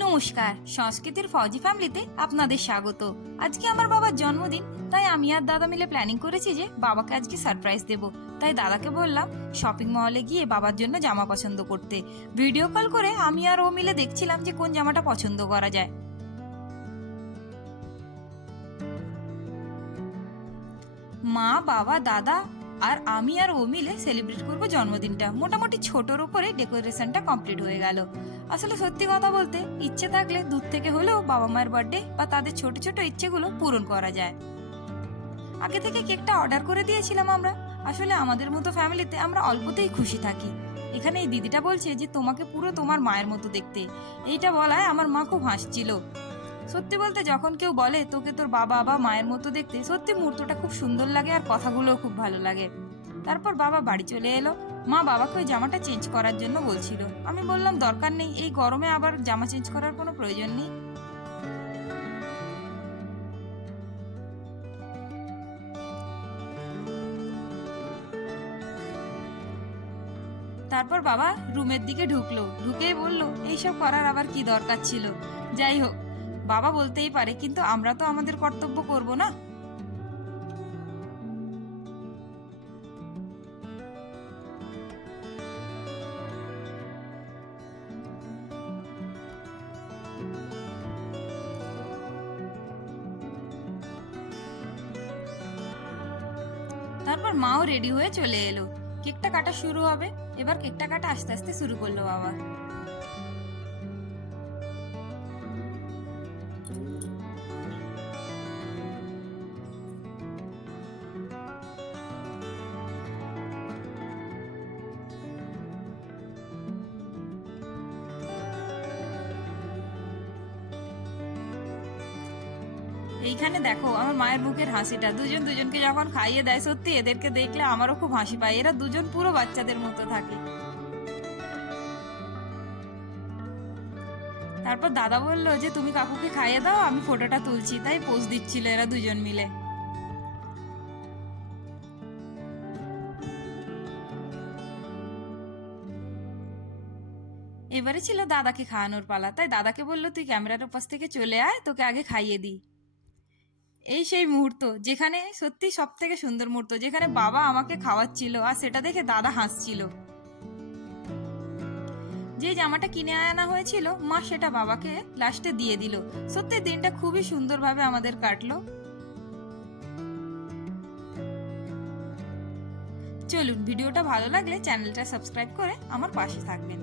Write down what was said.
নমস্কার, সংস্কৃতির ফৌজি ফ্যামিলিতে আপনাদের স্বাগত। আজকে আমার বাবার জন্মদিন, তাই আমি আর দাদা মিলে প্ল্যানিং করেছি যে বাবাকে আজকে সারপ্রাইজ দেব। তাই দাদাকে বললাম শপিং মলে গিয়ে বাবার জন্য জামা পছন্দ করতে। ভিডিও কল করে আমি আর ও মিলে দেখছিলাম যে কোন জামাটা পছন্দ করা যায়। মা, বাবা, দাদা আর আমি আর ও মিলে সেলিব্রেট করবো জন্মদিনটা। মোটামুটি ছোটর উপরে ডেকোরেশনটা কমপ্লিট হয়ে গেল। আসলে সত্যি কথা বলতে, ইচ্ছে থাকলে দূর থেকে হলেও বাবা মায়ের বার্থডে বা তাদের ছোট ছোট ইচ্ছেগুলো পূরণ করা যায়। আগে থেকে কেকটা অর্ডার করে দিয়েছিলাম আমরা। আসলে আমাদের মতো ফ্যামিলিতে আমরা অল্পতেই খুশি থাকি। এখানে এই দিদিটা বলছে যে তোমাকে পুরো তোমার মায়ের মতো দেখতে। এইটা বলায় আমার মা খুব হাসছিল। সত্যি বলতে, যখন কেউ বলে তোকে তোর বাবা বা মায়ের মতো দেখতে, সত্যি মুহূর্তটা খুব সুন্দর লাগে আর কথাগুলোও খুব ভালো লাগে। তারপর বাবা বাড়ি চলে এলো। মা বাবাকে ওই জামাটা চেঞ্জ করার জন্য বলছিল। আমি বললাম দরকার নেই, এই গরমে আবার জামা চেঞ্জ করার কোনো প্রয়োজন নেই। তারপর বাবা রুমের দিকে ঢুকলো, ঢুকেই বলল এইসব করার আবার কি দরকার ছিল। যাই হোক, বাবা বলতেই পারে, কিন্তু আমরা তো আমাদের কর্তব্য করব না। তারপর মাও রেডি হয়ে চলে এলো। কেকটা কাটা শুরু হবে। এবার কেকটা কাটা আস্তে আস্তে শুরু করলো বাবা। এইখানে দেখো আমার মায়ের মুখের হাসিটা। দুজন দুজনকে যখন খাইয়ে দেয়, সত্যি এদেরকে দেখলে আমারও খুব হাসি পায়। এরা দুজন পুরো বাচ্চাদের মতো থাকে। তারপর দাদা বললো যে তুমি কাকুকে খাইয়ে দাও, আমি ফটোটা তুলছি। তাই পোজ দিচ্ছিল এরা দুজন মিলে। এবারে ছিল দাদাকে খাওয়ানোর পালা। তাই দাদাকে বললো তুই ক্যামেরার পাশ থেকে চলে আয়, তোকে আগে খাইয়ে দিই। এই সেই মুহূর্ত যেখানে সত্যি সব থেকে সুন্দর মুহূর্ত, যেখানে বাবা আমাকে খাওয়াচ্ছিল আর সেটা দেখে দাদা হাসছিল। যে জামাটা কিনে আনা হয়েছিল, মা সেটা বাবাকে লাস্টে দিয়ে দিল। সত্যি দিনটা খুবই সুন্দরভাবে আমাদের কাটলো। চলুন, ভিডিওটা ভালো লাগলে চ্যানেলটা সাবস্ক্রাইব করে আমার পাশে থাকবেন।